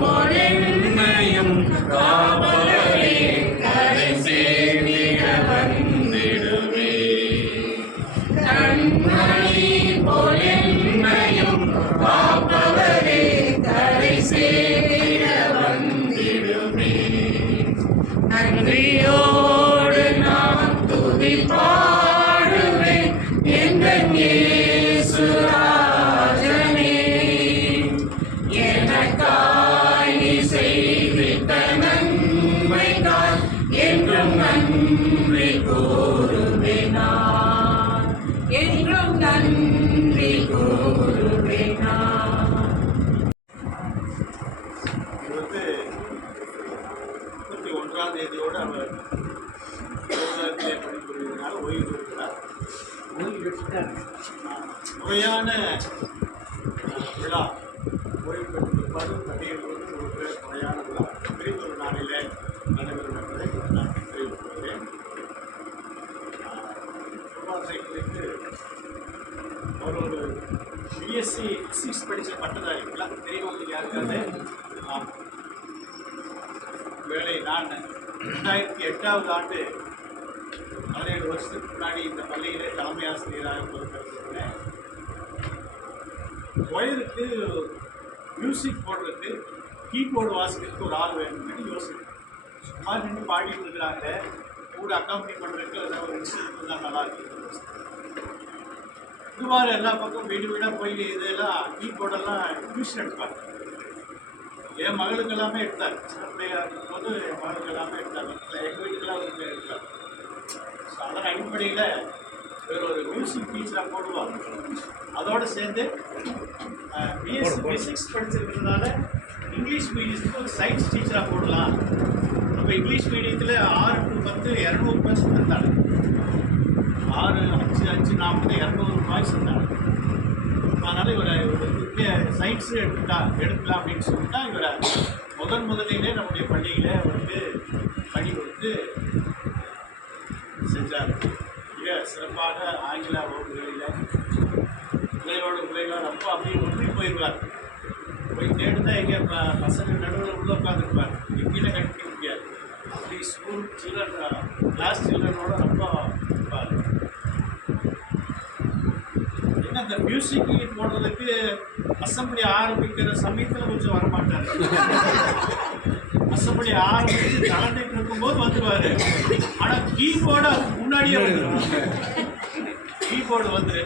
பொன்னயம் காவலரே கரை சேர்ந்திட வந்திடுவே. கண்மணி பொன்னயம் காப்பவரே கரை சேர்ந்திட வந்திடுவே. நன்றியோடு நான் துதி பாடுவேன் எங்கள் இயேசு ராஜனே. எனக்காய் நீ செய்திட்ட நன்மைக்காய் என்றும் நன்றி கூறுவேன் நான், என்றும் நன்றி கூறுவேன் நான். 31ஆம் தேதியோடு அவர் பணிபுரிவதனால் ஓய்வு இருக்கிறார். முறையான விழா ஓய்வு பெற்றிருப்பார். பள்ளிகளோடு ஒரு முறையான விழா பிரிந்தொரு நாளிலே நடைபெறும் என்பதை நான் தெரிவித்துள்ளேன். சுபாஷை குறித்து அவர் ஒரு பிஎஸ்சி ஃபிசிக்ஸ் படித்த பட்டதாரி தெரியும் உங்களுக்கு யாருக்காது? வேலை நான் 2008ஆவது ஆண்டு 17 வருஷத்துக்கு முன்னாடி இந்த பள்ளியிலே தலைமை ஆசிரியராக பொறுப்பேற்றிருந்தேன். ஒயருக்கு மியூசிக் போடுறதுக்கு கீபோர்டு வாசிக்கிறதுக்கு ஒரு ஆள் வேணும்னு யோசிக்கிறேன். சும்மா நின்று பாடிட்டு இருக்கிறாங்க, கூட அக்காம்பனி பண்ணுறதுக்கு ஏதாவது ஒரு இன்ஸ்ட்ருமெண்ட் தான் நல்லா இருக்குது. இதுவாறு எல்லா பக்கம் வீடு வீடாக போய் இதெல்லாம் கீபோர்டெல்லாம் டியூஷன் எடுப்பாங்க. என் மகளுக்கு எல்லாமே எடுத்தார். சின்ன பிள்ளையாக இருக்கும்போது என் மகளுக்கு எல்லாமே எடுத்தாங்க. எங்கள் வீட்டுக்கெல்லாம் வந்து எடுத்தார். ஸோ அதன் அடிப்படையில் வேறு ஒரு மியூசிக் டீச்சராக போடுவாங்க. அதோடு சேர்ந்து பிஎஸ்சி ஃபிசிக்ஸ் படிச்சிருக்கிறதுனால இங்கிலீஷ் மீடியத்துக்கு ஒரு சயின்ஸ் டீச்சராக போடலாம். நம்ம இங்கிலீஷ் மீடியத்தில் 6 to 10 200 பேர் இருந்தாங்க. 6, 5, 5, 40, 200 பாய்ஸ் இருந்தாங்க. அதனால் இவரை சயின்ஸு எடுக்கலாம் அப்படின்னு சொல்லிட்டா இவரை முதலிலே நம்முடைய பள்ளியிலே வந்து பணி கொடுத்து செஞ்சார். மிக சிறப்பாக ஆங்கில வகுப்புகளில் பிள்ளைகளோட ரொம்ப அப்படியே ஒன்றி போயிடுவார். போய் தேடுதான் எங்கே பசங்க நடுவில் உள்ள உட்காந்துருப்பார். எங்கேயும் கண்டுபிடிக்க முடியாது. அப்படி ஸ்கூல் சில்ட்ரன் கிளாஸ் சில்ட்ரனோட ரொம்ப இருப்பார். அந்த மியூசிக் போடுறதுக்கு அசம்பிளி ஆரம்பிக்கிற சமயத்தில் கொஞ்சம் வரமாட்டார். அசம்பிளி ஆரம்பித்து நடந்துட்டு இருக்கும்போது வந்துடுவார். ஆனால் கீபோர்டு அதுக்கு முன்னாடியே வந்துடும். கீபோர்டு வந்துடு.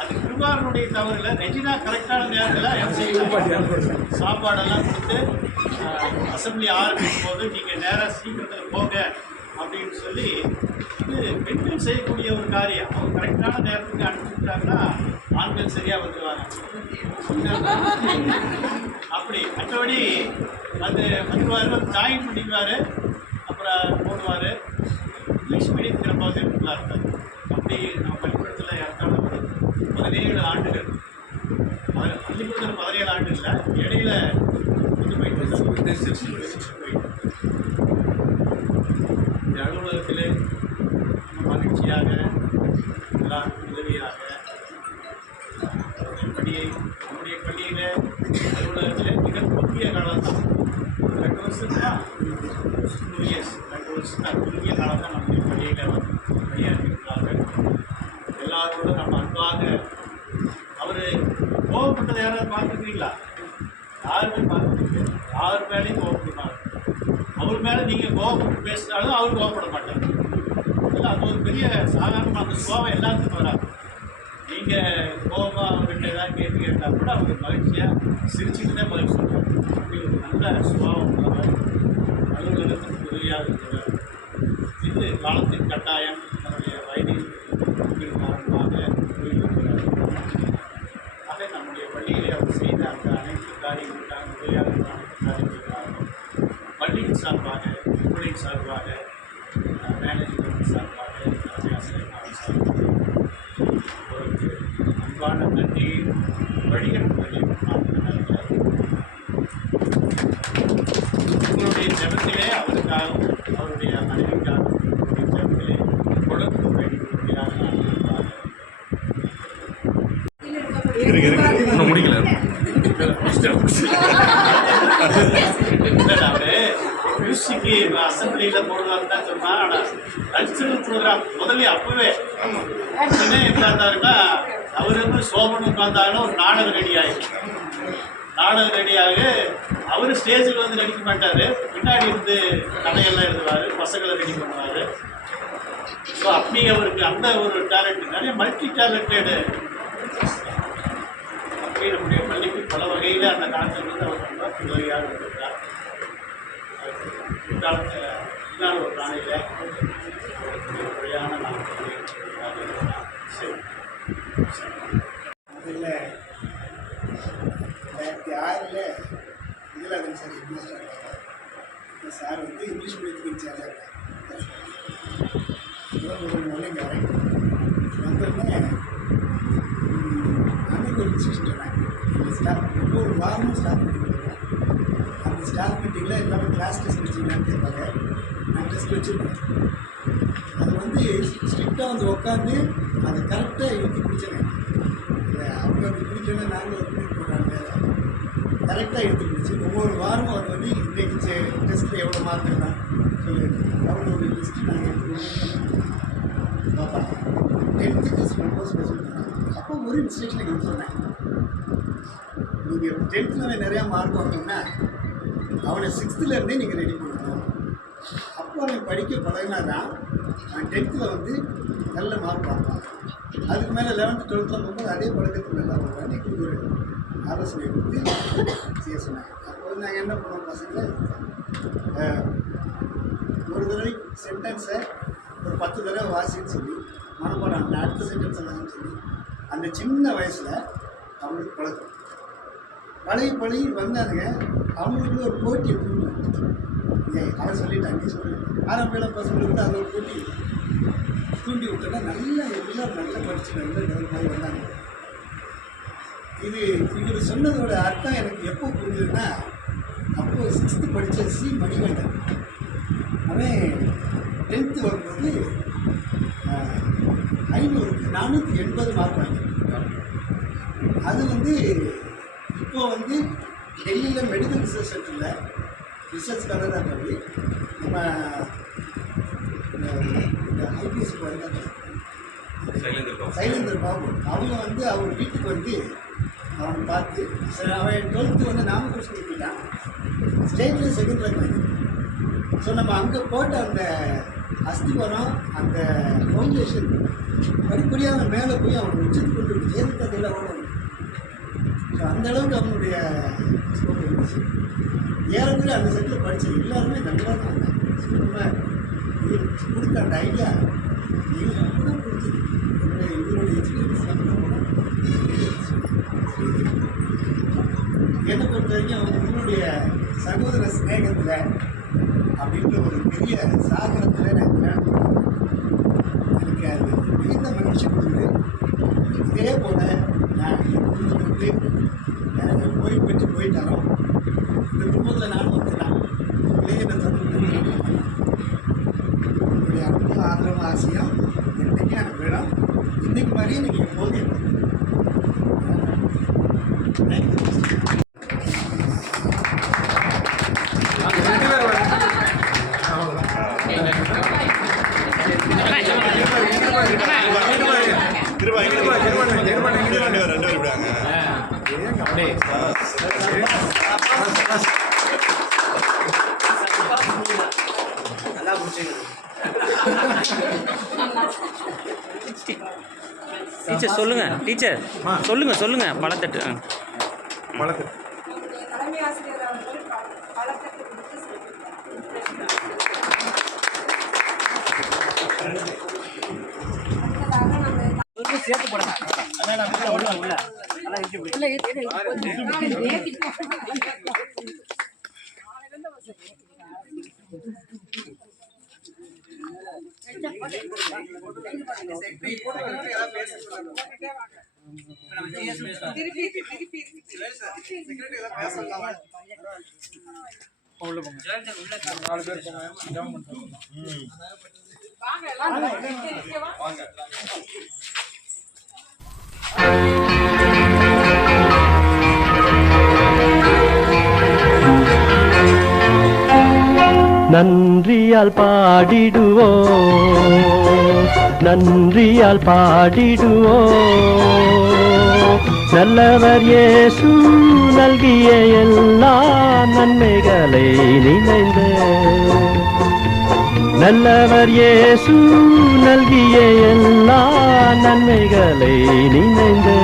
அது கிருபாரனுடைய தவறில்லை. ரெஜினா கரெக்டான நேரத்தில் சாப்பாடெல்லாம் கொடுத்து அசம்பிளி ஆரம்பிக்கும் போது நீங்கள் நேராக சீக்கிரத்தில் போங்க அப்படின்னு சொல்லி இது பெண்கள் செய்யக்கூடிய ஒரு காரியம். அவங்க கரெக்டான நேரத்துக்கு அனுப்பிச்சுட்டாங்கன்னா ஆண்கள் சரியாக வந்துடுவாங்க. அப்படி மற்றபடி அது வந்துடுவார், ஜாயின் பண்ணிக்குவார், அப்புறம் போடுவார். இங்கிலீஷ் மீடியத்துக்கு ரொம்ப நல்லா இருக்காது. அப்படி நம்ம பள்ளிக்கூடத்தில் யாருக்கான 17 ஆண்டுகள், பள்ளிக்கூடத்தில் 17 ஆண்டு இல்லை, இடையில இது போயிட்டு இந்த அலுவலகத்தில் மகிழ்ச்சியாக எல்லாருக்கும் உதவியாக நம்முடைய பள்ளியில் அலுவலகத்தில் மிக முக்கிய காலம் தான் 2 வருஷம் தான், 2 வருஷம் தான் குறுகிய காலம் தான் நம்முடைய பள்ளியில் வந்து பணியாற்றிருக்கிறார்கள். எல்லாரோடும் நம்ம அன்பாக அவர் கோபப்பட்டதை யாராவது பார்த்துருக்கீங்களா? யாருமே பார்த்துருக்கீங்க? யார் மேலேயும் கோபப்படுவாங்க. அவர் மேலே நீங்கள் கோபப்பட்டு பேசினாலும் அவர் கோபப்பட மாட்டார். இல்லை, அது ஒரு பெரிய சாதாரணமாக அந்த சுபாவம் எல்லாத்துக்கும் வராது. நீங்கள் கோபமாக அவர்கிட்ட ஏதாவது கேட்டால் கூட அவங்க மகிழ்ச்சியாக சிரிச்சுட்டு தான் பதில் சொல்கிறார். அப்படி ஒரு நல்ல சுபாவம் உள்ளவர், அலுவலகத்துக்கு உதவியாக இருக்கிறவர். இது காலத்தின் கட்டாயம். நம்முடைய வயதின் காரணமாக இருக்கிறார். ஆக நம்முடைய பள்ளியிலே அவர் செய்த அந்த அனைத்து காரியங்களுக்காக உதவியாக காரியங்களுக்காக பள்ளியின் சார்பாக, உங்களின் சார்பாக, மேனேஜ்மெண்ட் சார்பாக, ஆசிரியர் சார்பாக அவருக்கு அன்பான நன்றியை வழிகட்டுவதை உங்களுடைய ஜபத்திலே அவருக்காகவும் அவருடைய மனைவிக்காகவும் உங்களுடைய ஜபத்திலே கொடுக்க வேண்டியதாக நான் முடிக்கல அவரு மியூசிக்கு அசம்பிளியில் போடுவான்னு தான் சொன்னால், ஆனால் கல்ச்சுரல் ப்ரோக்ராம் முதல்ல அப்பவே உடனே இருந்தாருன்னா அவர் வந்து சோமன் உட்கார்ந்தாலும் ஒரு நாடகம் ரெடி ஆகிடும். நாடகம் ரெடியாக அவர் ஸ்டேஜில் வந்து நடிக்க மாட்டார், பின்னாடி இருந்து கதையெல்லாம் எழுதுவார், பசங்களை ரெடி பண்ணுவார். ஸோ அப்படி அவருக்கு அந்த ஒரு டேலண்ட், நிறைய மல்டி டேலண்டடு. அப்படி நம்முடைய பள்ளிக்கு பல வகையில் அந்த காலத்தில் வந்து அவர் ரொம்ப உதவியாக இருந்திருக்கார். பிற்காலத்தில் இன்னொரு ஒரு நாளையில் முறையான சரி அதில் 2006 இதில் சார் இங்கிலீஷ் சார் வந்து இங்கிலீஷ் மீடியத்துக்கு சேர்ந்தாங்க. முதல்ல இங்கே வந்தோடனே அன்னைக்கு ஒரு இன்ஸ்டியூஷன் சொன்னாங்க. ஸ்டாஃப் ஒவ்வொரு வாரமும் ஸ்டாஃப் மீட்டிங் கொடுக்குறேன். அந்த ஸ்டாஃப் மீட்டிங்கில் எல்லாமே கிளாஸ் டெஸ்ட் வச்சுக்கலான்னு கேட்பாங்க. நான் டெஸ்ட் வச்சுருப்பேன். அது வந்து ஸ்ட்ரிக்டாக வந்து உட்காந்து அதை கரெக்டாக இழுத்து பிடிச்சேன். அவங்க அப்படி பிடிச்சோன்னா நாங்கள் ஒரு மீட் போடுறாங்க, கரெக்டாக எடுத்து பிடிச்சி ஒவ்வொரு வாரமும் அது வந்து இன்றைக்கி டெஸ்ட்டில் எவ்வளோ மார்க் இருந்தால் சொல்லி அவ்வளோ ஒரு லிஸ்ட்டு நாங்கள் எடுத்து பார்ப்பாங்க. 10th ரொம்ப ஸ்பெஷல் பண்ணாங்க. அப்போ ஒரு இன்ஸ்ட்ரக்ஷன் எனக்கு சொன்னேன், நீங்கள் 10th நிறையா மார்க் வாங்கினீங்கன்னா அவனை 6th நீங்கள் ரெடி பண்ணணும். அப்போ அவன் படிக்க பழகினா தான் அவன் 10th வந்து நல்ல மார்க் வாங்குவான். அதுக்கு மேலே 11th 12th போகும்போது அதே பழக்கத்துக்கு நல்லா வருவாங்க. ஒரு ஆலோசனை கொடுத்து செய்ய சொன்னாங்க. அப்போ வந்து நாங்கள் என்ன பண்ணுவோம், பசங்களை ஒரு தடவை சென்டென்ஸை ஒரு 10 தடவை வாசின்னு சொல்லி மனப்பாடம் அந்த அடுத்த சென்டென்ஸ் எல்லாம் சொல்லி அந்த சின்ன வயசில் அவங்களுக்கு பழகி வந்தானுங்க. அவங்களுக்குள்ள ஒரு போட்டியை அவன் சொல்லிட்டாங்க, நீ சொல்லி ஆரம்பில பசங்களுக்கு அது ஒரு போட்டி தூண்டி விட்டோன்னா நல்லா எல்லோரும் நல்லா படிச்சு நல்லா டெவலப் வந்தாங்க. இது இவர் சொன்னதோட அர்த்தம் எனக்கு எப்போ புரிஞ்சுதுன்னா, அப்போது 6th படித்த சி மணிகண்டன் அவன் 10th வரும்போது 480 மார்க் வாங்கியிருக்கான். அது வந்து இப்போது வந்து டெல்லியில் மெடிக்கல் ரிசர்ச் சென்டரில் ரிசர்ச் ஸ்காலராக பண்ணி நம்ம இந்த ஐபிஎஸ் வந்தாங்க சைலேந்தர் பாபு, அவங்க வந்து அவர் வீட்டுக்கு வந்து அவனை பார்த்து அவன் 12th வந்து நாமக்கல் ஸ்கூல் போயிட்டான். ஸ்டேட்டில் 2nd ரேங்க் வாங்கிட்டான். ஸோ நம்ம அங்கே போட்ட அந்த அஸ்திபரம் அந்த ஃபவுண்டேஷன் படிப்படியாக அவன் மேலே போய் அவனை உச்சத்துக்கு கொண்டு ஜெயலலிதா ஓடணும். ஸோ அந்தளவுக்கு அவனுடைய ஸ்கோப் இருந்துச்சு. ஏறக்குறைய அந்த செட்டில் படித்த எல்லாருமே நல்லா தான் வந்தாங்க. நம்ம கொடுத்த அந்த ஐடியா ரொம்ப கொடுத்தது. இவருடைய எக்ஸ்பீரியன்ஸ் என்னை பொறுத்த வரைக்கும் அவங்களுடைய சகோதர ஸ்நேகத்தில் அப்படின்ற ஒரு பெரிய சாகரத்தில் நான் எனக்கு அது மிகுந்த மகிழ்ச்சி கொடுக்குது. இதே போல் நான் குடும்பத்துக்கு எனக்கு போயிட்டாலும் இந்த குடும்பத்தில் நானும் வந்துட்டான் இளைஞர் தன்னுடைய அன்பு ஆதரவு ஆசையும் என்றைக்கும் எனக்கு வேணும். இன்றைக்கு மாதிரியே நீங்கள் எப்போதும் டீச்சர் சொல்லுங்க, டீச்சர் சொல்லுங்க பழத்தட்டு தலைமை ஆசிரியர் அவர்கள் பழத்தட்டு கொடுத்து சேர்த்து போடுங்க. வாங்க நன்றியால் பாடிடுவோம், நன்றியால் பாடிடுவோம். நல்லவர் இயேசு நல்கிய எல்லா நன்மைகளை நினைந்து, நல்லவர் இயேசு நல்கிய எல்லா நன்மைகளை நினைந்து